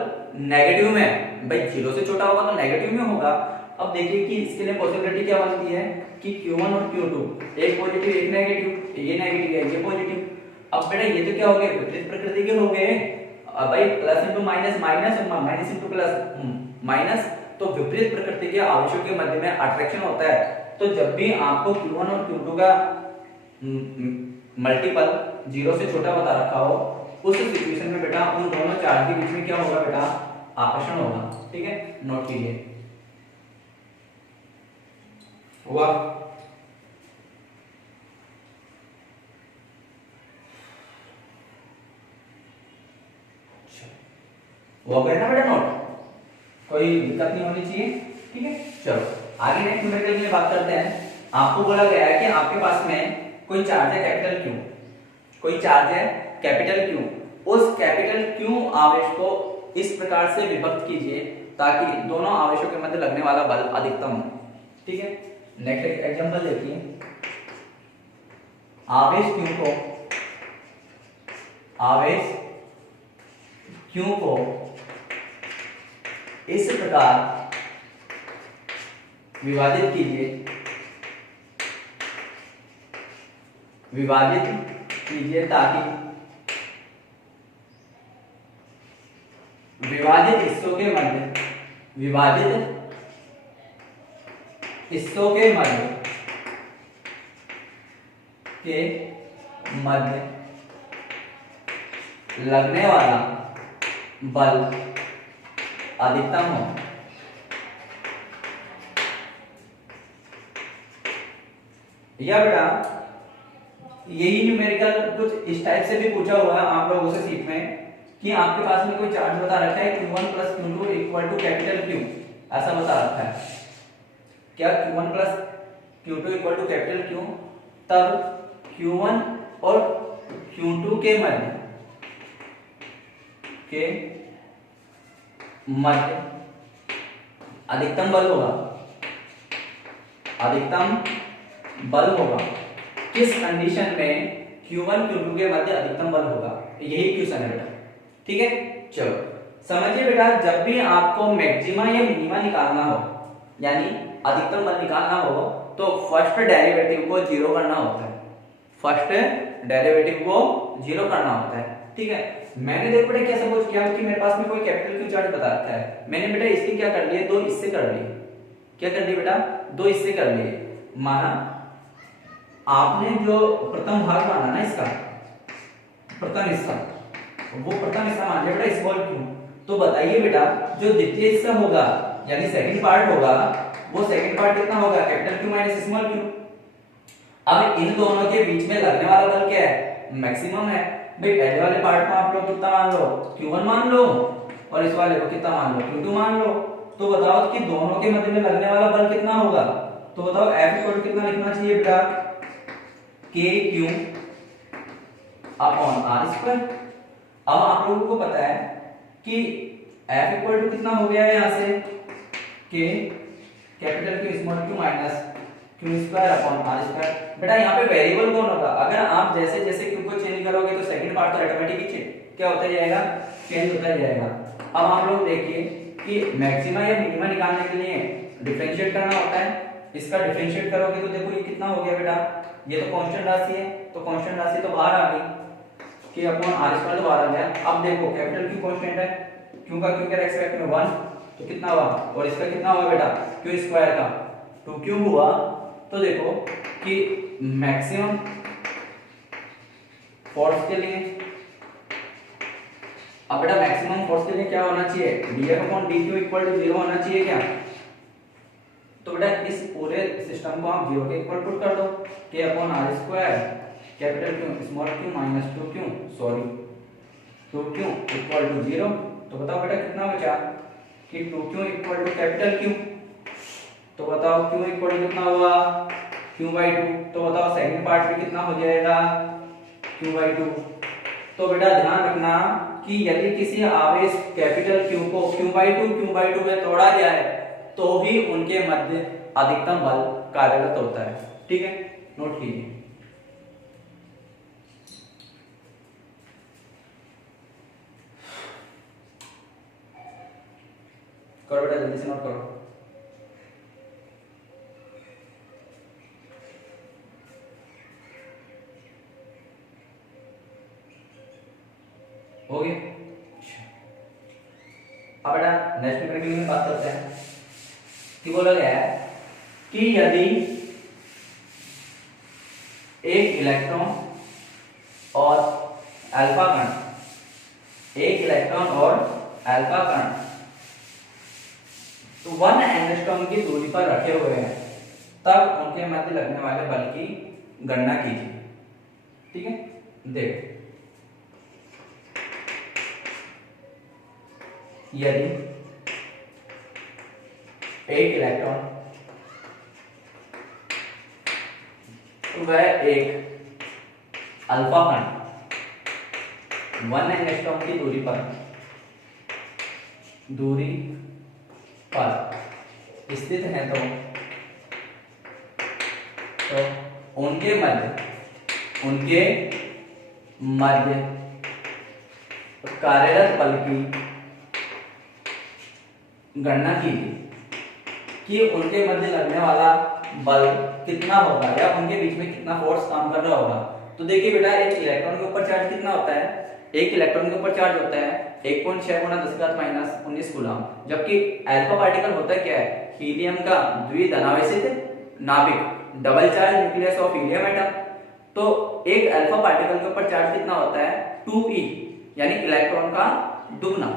नेगेटिव में, भाई 0 से छोटा होगा तो नेगेटिव में होगा। अब देखिए कि इसके लिए पॉसिबिलिटी क्या बनती है कि Q1 और Q2 एक पॉजिटिव एक नेगेटिव, ये नेगेटिव है ये पॉजिटिव। अब बेटा ये तो क्या हो गए, विपरीत प्रकृति के हो गए। अब भाई प्लस इंटू माइनस माइनस और माइनस इंटू प्लस माइनस, तो विपरीत प्रकृति के आवेशों के मध्य में अट्रैक्शन होता है। तो जब भी आपको Q1 और Q2 का मल्टीपल 0 से छोटा बता रखा हो, उस सिचुएशन में बेटा उन दोनों चार्ज के बीच में क्या होगा बेटा, आकर्षण होगा। ठीक है, नोट कीजिए। हुआ वो गया ना बेटा नोट, कोई दिक्कत नहीं होनी चाहिए। ठीक है, चलो आगे नेक्स्ट न्यूमेरिकल के लिए बात करते हैं। आपको बोला गया है कि आपके पास में कोई चार्ज है कैपिटल Q, कोई चार्ज है कैपिटल Q, उस कैपिटल Q आवेश को इस प्रकार से विभक्त कीजिए ताकि दोनों आवेशों के मध्य लगने वाला बल अधिकतम हो। ठीक है, नेक्स्ट एग्जांपल देखिए। आवेश Q को इस प्रकार विभाजित कीजिए ताकि विभाजित हिस्सों के मध्य लगने वाला बल अधिकतम हो। या बेटा यही न्यूमेरिकल कुछ इस टाइप से भी पूछा हुआ है आप लोगों से सीट में कि आपके पास में कोई चार्ज बता रखा है Q1 plus Q2 equal to capital Q, ऐसा बता रखा है। क्या Q1 plus Q2 equal to capital Q, तब Q1 और Q2 के मध्य अधिकतम बल होगा। किस कंडीशन में Q1 Q2 के मध्य अधिकतम बल होगा, यही क्वेश्चन है बेटा। ठीक है, चलो समझिए बेटा, जब भी आपको मैक्सिमा या मिनिमा निकालना हो, यानी अधिकतम बल निकालना हो, तो फर्स्ट डेरिवेटिव को जीरो करना होता है। ठीक है, मैंने देखो बेटा क्या सपोज किया कि मेरे पास में कोई कैपिटल Q चार्ज बता रखा है, मैंने बेटा इसके क्या कर लिए, दो इससे कर लिए। क्या कर लिए बेटा, दो इससे कर लिए। माना आपने जो प्रथम भाग माना ना, इसका प्रथम हिस्सा, वो प्रथम हिस्सा मान लिया बेटा स्मॉल Q। तो बताइए बेटा जो द्वितीय हिस्सा होगा यानी सेकंड पार्ट होगा, वो सेकंड पार्ट कितना होगा, capital Q minus small Q। अब इन दोनों के बीच में लगने वाला बल क्या है, मैक्सिमम है। भाई पहले वाले पार्ट में आप लोग कितना मान लो, Q1 मान लो, और इस वाले को कितना मान लो, Q2 मान लो। तो बताओ कि दोनों के मध्य में लगने वाला बल कितना होगा। तो बताओ F इक्वल कितना लिखना चाहिए बेटा, KQ अपॉन R स्क्वायर। अब आप लोगों को पता है कि F इक्वल कितना हो गया है यहाँ से, K capital Q small Q minus Q square upon R square. बेटा यहाँ पे वेरिएबल कौन होगा, अगर आप जैसे जैसे Q को चेंज करोगे तो सेकंड पार्ट तो ऑटोमेटिकली क्या होता जाएगा, चेंज होता जाएगा। अब आप लोग देखिए कि मैक्सिमा या मिनिमा निकालने के लिए डिफरेंशिएट करना होता है। इसका डिफरेंशिएट करोगे तो देखो ये कितना हो गया बेटा, ये तो कांस्टेंट राशि है, तो कांस्टेंट राशि तो बाहर आ गई, K अपॉन R स्क्वायर तो बाहर आ गया। अब देखो कैपिटल Q कांस्टेंट है, Q का Q के रेस्पेक्ट में 1, तो कितना हुआ, और इसका कितना हुआ बेटा, Q स्क्वायर का 2Q हुआ। तो देखो कि मैक्सिमम फोर्स के लिए, अब बेटा मैक्सिमम फोर्स के लिए क्या होना चाहिए, dF upon dQ equal to 0 होना चाहिए क्या। तो बेटा इस पूरे सिस्टम को आप 0 के इक्वल पुट कर दो, K upon R square capital Q small Q minus 2Q equal to 0। तो बताओ बेटा कितना बचा कि 2Q equal to capital Q। तो बताओ Q इक्वल कितना हुआ, Q/2, तो बताओ सेकंड पार्ट में कितना हो जाएगा Q/2। तो बेटा ध्यान रखना कि यदि किसी आवेश कैपिटल Q को Q/2 में तोड़ा जाए तो ही उनके मध्य अधिकतम बल कार्यरत होता है। ठीक है, नोट कीजिए। करो बेटा, जल्दी से नोट करो। हो गया। अब बेटा नेक्स्ट पेपर के लिए बात करते हैं कि बोला गया है कि यदि एक इलेक्ट्रॉन और अल्फा कण, एक इलेक्ट्रॉन और अल्फा कण तो 1 एंगस्ट्रॉम की दूरी पर रखे हुए हैं, तब उनके मध्य लगने वाले बल की गणना कीजिए। ठीक है, देखो यदि एक इलेक्ट्रॉन वह एक अल्फा कण 1 एंगस्ट्रॉम की दूरी पर स्थित है तो उनके मध्य कार्यरत बल की गणना कीजिए कि उनके मध्य लगने वाला बल कितना होगा या उनके बीच में कितना फोर्स काम कर रहा होगा। तो देखिए बेटा, एक इलेक्ट्रॉन के ऊपर चार्ज कितना होता है, एक इलेक्ट्रॉन के ऊपर चार्ज होता है 1.6 गुना 10⁻⁻19 कूलम, जबकि अल्फा पार्टिकल होता है क्या है, हीलियम का द्विधनावेशित नाभिक, double charge nucleus of helium atom. तो एक अल्फा पार्टिकल के ऊपर चार्ज कितना होता है 2e, यानी इलेक्ट्रॉन का दुगना।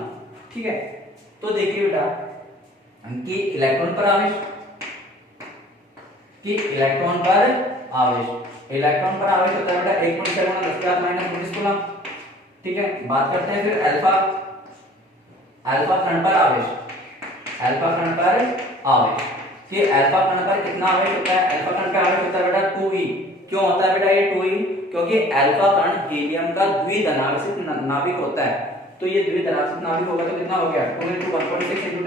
ठीक है, तो देखिए बेटा कि इलेक्ट्रॉन पर आवेश होता है बेटा 1.6 गुना 10⁻⁻19 कूलम। ठीक है, बात करते हैं फिर अल्फा कण पर आवेश। कि अल्फा कण पर कितना आवेश होता है, अल्फा कण का आवेश होता है बेटा 2e। क्यों होता है बेटा ये 2e, क्योंकि अल्फा कण हीलियम का द्विधनावेशित नाभिक होता है। तो ये द्विधनावेशित नाभिक होगा तो कितना हो गया 2 × 1.6 ×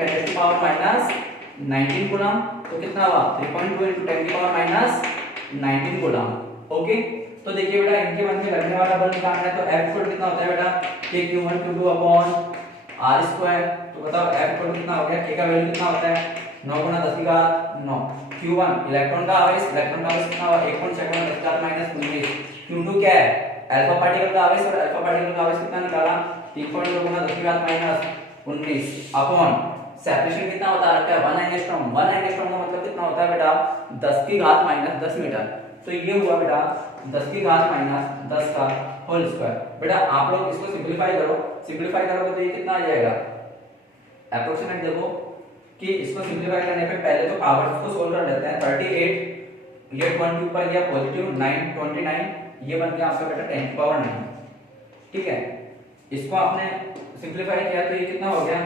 10⁻⁻19 कूलम, तो कितना हुआ 3.2 × 10⁻⁻19 कूलम। ओके, तो देखिए बेटा इनके मध्य लगने वाला बल निकालना है तो F इक्वल कितना होता है बेटा K Q1 Q2 upon R²। तो बताओ F इक्वल कितना हो गया, K का वैल्यू कितना होता है 9 × 10⁻9। Q1 इलेक्ट्रॉन का आवेश कितना हुआ 1.6 × 10⁻19। Q2 क्या है अल्फा पार्टिकल का आवेश, और अल्फा पार्टिकल का आवेश कितना निकाला 3.2 × 10⁻19 अपॉन सेपरेशन कितना बता रखा है 1 एंगस्ट्रॉम। 1 एंगस्ट्रॉम का मतलब कितना होता है बेटा 10⁻−10 मीटर। तो ये हुआ बेटा 10⁻−10 का होल स्क्वायर। बेटा आप लोग इसको सिंपलीफाई करोगे तो ये कितना आ जाएगा, अप्रोक्सीमेट देखो कि इसको सिंपलीफाई करने पे पहले तो पावर्स को सोल्व कर लेते हैं। 38 ये 1 के ऊपर गया पॉजिटिव, 9 29 ये बन गया आपका बेटा 10⁻9। ठीक है, इसको आपने सिंपलीफाई किया तो ये कितना हो गया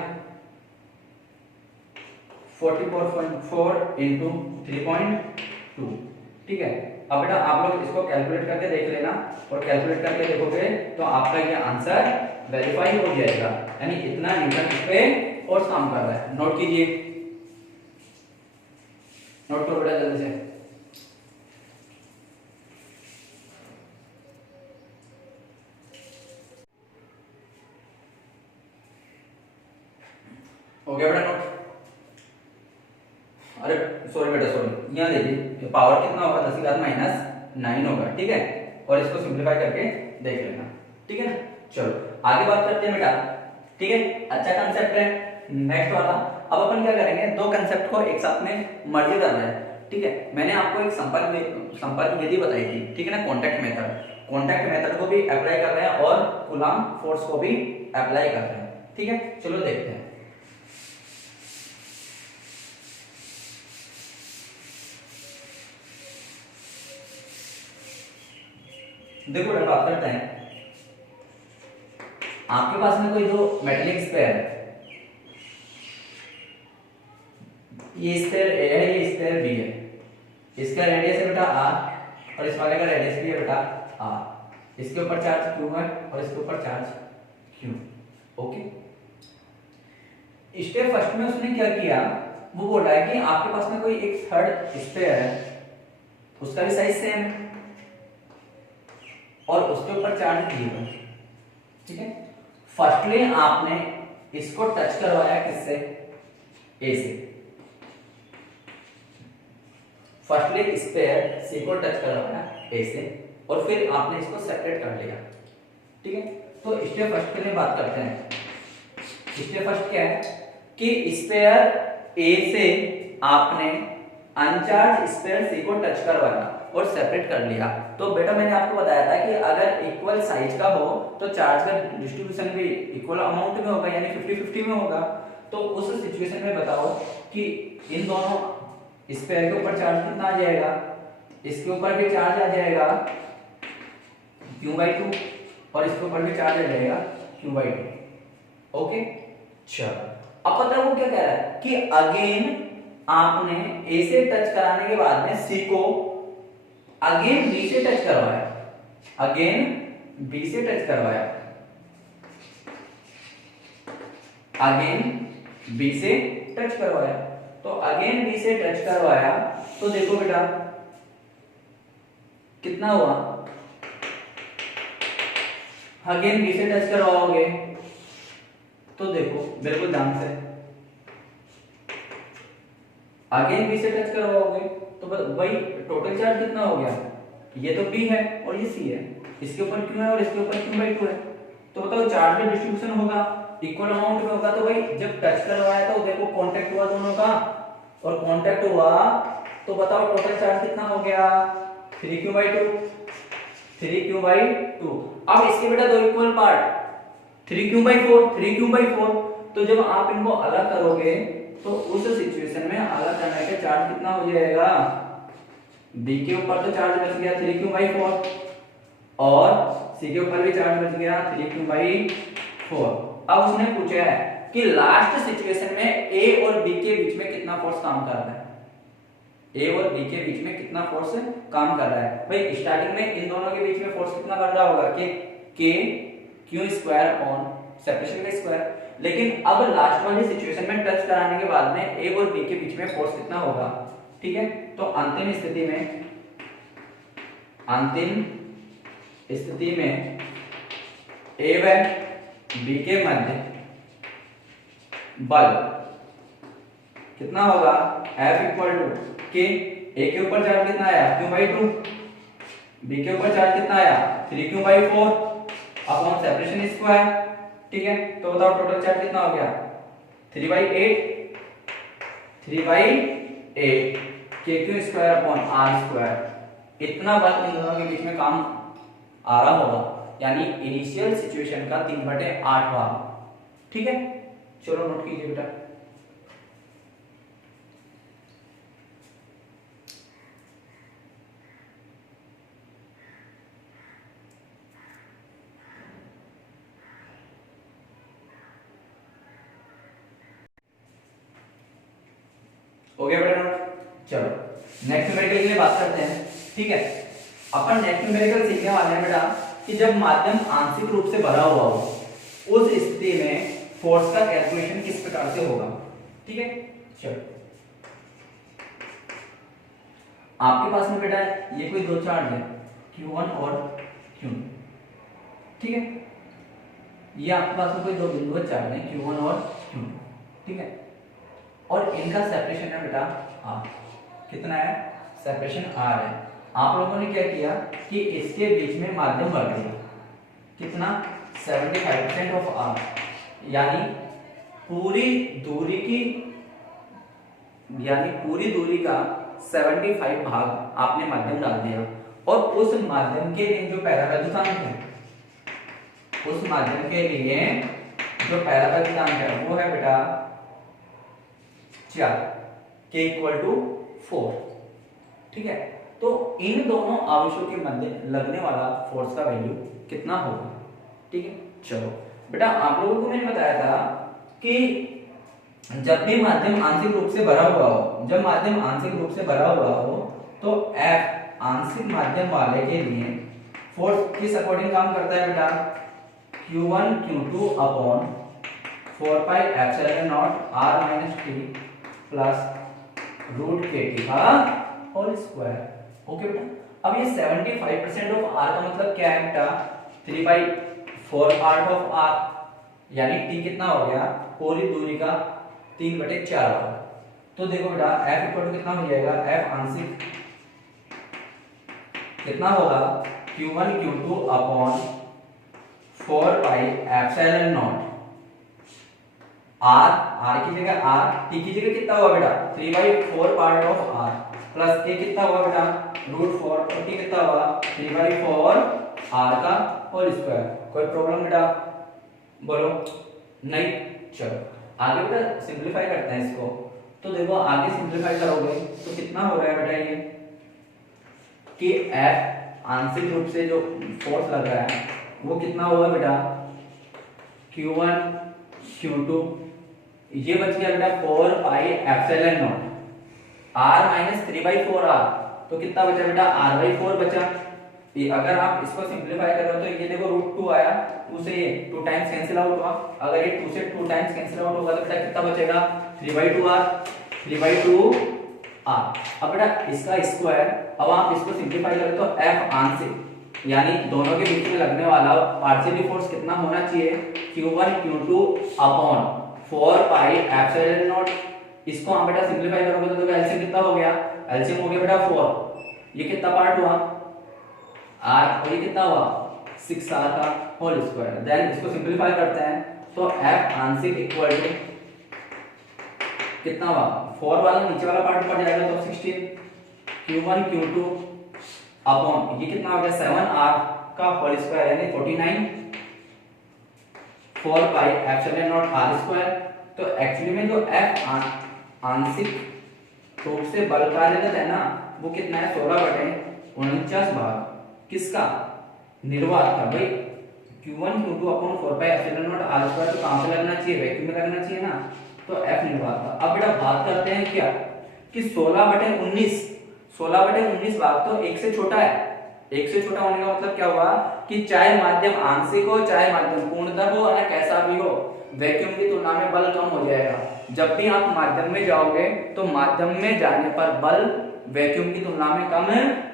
44.4 × 3.2। ठीक है, अब बेटा आप लोग इसको कैलकुलेट करके देख लेना, और कैलकुलेट करके देखोगे तो आपका ये आंसर वेरीफाई हो जाएगा, यानी इतना न्यूटन इस पे फोर्स काम कर रहा है। नोट कीजिए, नोट करो बेटा जल्दी से। हो गया बेटा नोट। अरे सॉरी बेटा सॉरी, यहाँ देखिए पावर कितना होगा 10⁻�9 होगा। ठीक है, और इसको सिंपलीफाई करके देख लेना। ठीक है ना, चलो आगे बात करते हैं बेटा। ठीक है, अच्छा कंसेप्ट है नेक्स्ट वाला। अब अपन क्या करेंगे, दो कंसेप्ट को एक साथ में मर्ज कर रहे हैं। ठीक है, मैंने आपको एक संपर्क विधि बताई थी, ठीक है ना, कॉन्टैक्ट मेथड को भी अप्लाई कर रहे हैं और कूलॉम फोर्स को भी अप्लाई कर रहे हैं। ठीक है, चलो देखते हैं। देखो बेटा बात करते हैं, आपके पास में कोई दो मेटेलिक स्फीयर है, ये स्फीयर ए है, ये स्फीयर बी है। इसका रेडियस है बेटा r और इस वाले का रेडियस भी है बेटा r। इसके ऊपर चार्ज q है और इसके ऊपर charge q। Okay, step first में उसने क्या किया, वो बोल रहा है कि आपके पास में कोई एक थर्ड स्फीयर है, उसका भी साइज सेम है और उसके ऊपर चार्ज दिए हुए। ठीक है, फर्स्टली आपने इसको टच करवाया किससे, ए से। फर्स्टली स्फीयर सी को टच करवाया ए से और फिर आपने इसको सेपरेट कर लिया। ठीक है, तो स्टेप फर्स्ट के लिए बात करते हैं। स्टेप फर्स्ट क्या है कि स्फीयर ए से आपने अनचार्ज स्फीयर सी को टच करवाया और सेपरेट कर लिया। तो बेटा मैंने आपको बताया था कि अगर इक्वल साइज का हो तो चार्ज का डिस्ट्रीब्यूशन भी इक्वल अमाउंट में होगा, यानी 50-50 में होगा। तो उस सिचुएशन में बताओ कि इन दोनों स्फीयर के ऊपर चार्ज कितना आ जाएगा, इसके ऊपर भी चार्ज आ जाएगा q/2 और इसके ऊपर भी चार्ज आ जाएगा q/2। ओके, चलो अब पता है वो क्या कह रहा है कि अगेन आपने ए से टच कराने के बाद में सी को अगेन बी से टच करवाया, अगेन बी से टच करवाया, अगेन बी से टच करवाया। तो अगेन बी से टच करवाया तो देखो बेटा कितना हुआ, अगेन बी से टच करवाओगे तो देखो बिल्कुल ध्यान से, अगेन बी से टच करवाओगे तो वही टोटल चार्ज कितना हो गया, ये तो बी है और ये सी है, इसके ऊपर क्यू है और इसके ऊपर q/2 है। तो बताओ चार्ज का डिस्ट्रीब्यूशन होगा इक्वल अमाउंट में होगा। तो भाई जब टच करवाया तो देखो कांटेक्ट हुआ दोनों का और कांटेक्ट हुआ तो बताओ टोटल चार्ज कितना हो गया 3q/2, 3q/2। अब इसके बेटा दो इक्वल पार्ट 3q/4, 3q/4। तो जब आप इनको अलग करोगे तो उस सिचुएशन में अलग करने के चार्ज कितना हो जाएगा, बी के ऊपर तो चार्ज बच गया 3q/4 और सी के ऊपर भी चार्ज बच गया 3q/4। अब उसने पूछा है कि लास्ट सिचुएशन में ए और बी के बीच में कितना फोर्स काम कर रहा है, ए और बी के बीच में कितना फोर्स काम कर रहा है। भाई स्टार्टिंग में इन दोनों के बीच में फोर्स कितना कर रहा होगा कि k q² ऑन सेपरेशन का स्क्वायर। लेकिन अब लास्ट वाली सिचुएशन में टच कराने के बाद में ए और बी के बीच में फोर्स कितना होगा। ठीक है, तो अंतिम स्थिति में ए व बी के मध्य बल कितना होगा, F = K। ए के ऊपर चार्ज कितना आया q/2, बी के ऊपर चार्ज कितना आया 3q/4 अपॉन सेपरेशन स्क्वायर। ठीक है, तो बताओ टोटल चार्ज कितना हो गया 3/8 kq² अपॉन r²। इतना बल इन दोनों के बीच में काम आ रहा होगा, यानी इनिशियल सिचुएशन का 3/8 भाग। ठीक है, चलो नोट कीजिए बेटा। हो गया बेटा नोट। चलो नेक्स्ट न्यूमेरिकल के लिए बात करते हैं। ठीक है, अपन नेक्स्ट न्यूमेरिकल सीखने वाले हैं बेटा कि जब माध्यम आंशिक रूप से भरा हुआ हो उस स्थिति में फोर्स का कैलकुलेशन किस प्रकार से होगा। ठीक है, चलो आपके पास में बेटा ये कोई दो चार्ज है q1 और q। ठीक है, ये आपके पास में कोई दो बिंदु चार्ज है q1 और q। ठीक है, और इनका सेपरेशन है बेटा r। कितना है, सेपरेशन r है। आप लोगों ने क्या किया कि इसके बीच में माध्यम भर दिया, कितना 75% ऑफ r, यानी पूरी दूरी का 75 भाग आपने माध्यम डाल दिया। और उस माध्यम के लिए जो पैराबैलिक है, उस माध्यम के लिए जो पैराबैलिक है वो है बेटा 4, k = 4। ठीक है, तो इन दोनों आवेशों के मध्य लगने वाला फोर्स का वैल्यू कितना होगा। ठीक है, चलो बेटा आप लोगों को मैंने बताया था कि जब भी माध्यम आंशिक रूप से भरा हुआ हो, जब माध्यम आंशिक रूप से भरा हुआ हो तो F आंशिक माध्यम वाले के लिए फोर्स किस अकॉर्डिंग काम करता है बेटा, Q1 Q2 upon 4 pi epsilon naught R minus t plus root k t का होल स्क्वायर। ओके बेटा, अब ये 75% ऑफ R का मतलब क्या है बेटा, 3/4 पार्ट ऑफ R, यानी टी कितना हो गया, पूरी दूरी का 3/4 होगा। तो देखो बेटा F इक्वल टू कितना हो जाएगा, F आंशिक कितना होगा, Q1 Q2 upon 4 pi epsilon naught R की जगह R, T की जगह कितना हुआ बेटा, 3/4 part of R plus A कितना हुआ बेटा, √4 और T कितना हुआ 3/4 R का होल स्क्वायर। कोई प्रॉब्लम बेटा, बोलो नहीं। चलो आगे बेटा सिंपलीफाई करते हैं इसको। तो देखो आगे सिंपलीफाई करोगे तो कितना हो रहा है बेटा ये, कि F आंशिक रूप से जो फोर्स लग रहा है वो कितना होगा बेटा, Q1 Q2, ये बच गया बेटा 4 pi epsilon naught R minus 3/4R, तो कितना बचा बेटा, R/4 बचा। ये अगर आप इसको सिंपलीफाई करो तो ये देखो √2 आया, 2 से ये 2 टाइम्स कैंसिल आउट हुआ, अगर ये 2 से 2 टाइम्स कैंसिल आउट होगा तो बेटा कितना बचेगा, 3/2R। अब बेटा इसका स्क्वायर, अब आप इसको सिंपलीफाई करें तो F आंशिक यानी दोनों के बीच में लगने वाला पार्शियली फोर्स कितना होना चाहिए, Q1 Q2 upon 4 pi epsilon not. इसको हम बेटा सिंपलीफाई करोगे तो देखो एलसीएम कितना हो गया, एलसीएम हो गया बेटा 4, ये कितना पार्ट हुआ R और ये कितना हुआ 6R का होल स्क्वायर। देन इसको सिंपलीफाई करते हैं तो F आंशिक इक्वल टू कितना हुआ, 4 वाला नीचे वाला पार्ट ऊपर जाएगा तो 16 Q1 Q2 अपॉन ये कितना हो गया 7R का होल स्क्वायर यानी 49 4 pi epsilon naught R square. तो एक्चुअली में जो F आंशिक रूप से बल कार्यरत है ना वो कितना है, 16/49 भाग किसका, निर्वात का। भाई Q1 Q2 upon 4 pi epsilon naught R square तो कहां से लगना चाहिए, वैक्यूम में लगना चाहिए ना, तो F निर्वात का। अब बेटा बात करते हैं क्या कि 16/19 भाग तो 1 से छोटा है, 1 से छोटा होने का मतलब क्या हुआ कि चाहे माध्यम आंशिक हो चाहे माध्यम पूर्णतः हो या कैसा भी हो, वैक्यूम की तुलना में बल कम हो जाएगा। जब भी आप माध्यम में जाओगे तो माध्यम में जाने पर बल वैक्यूम की तुलना में कम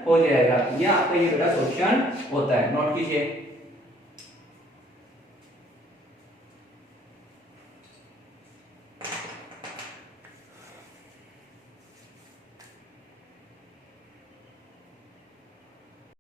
हो जाएगा। ये आपका ये बेटा क्वेश्चन होता है, नोट कीजिए।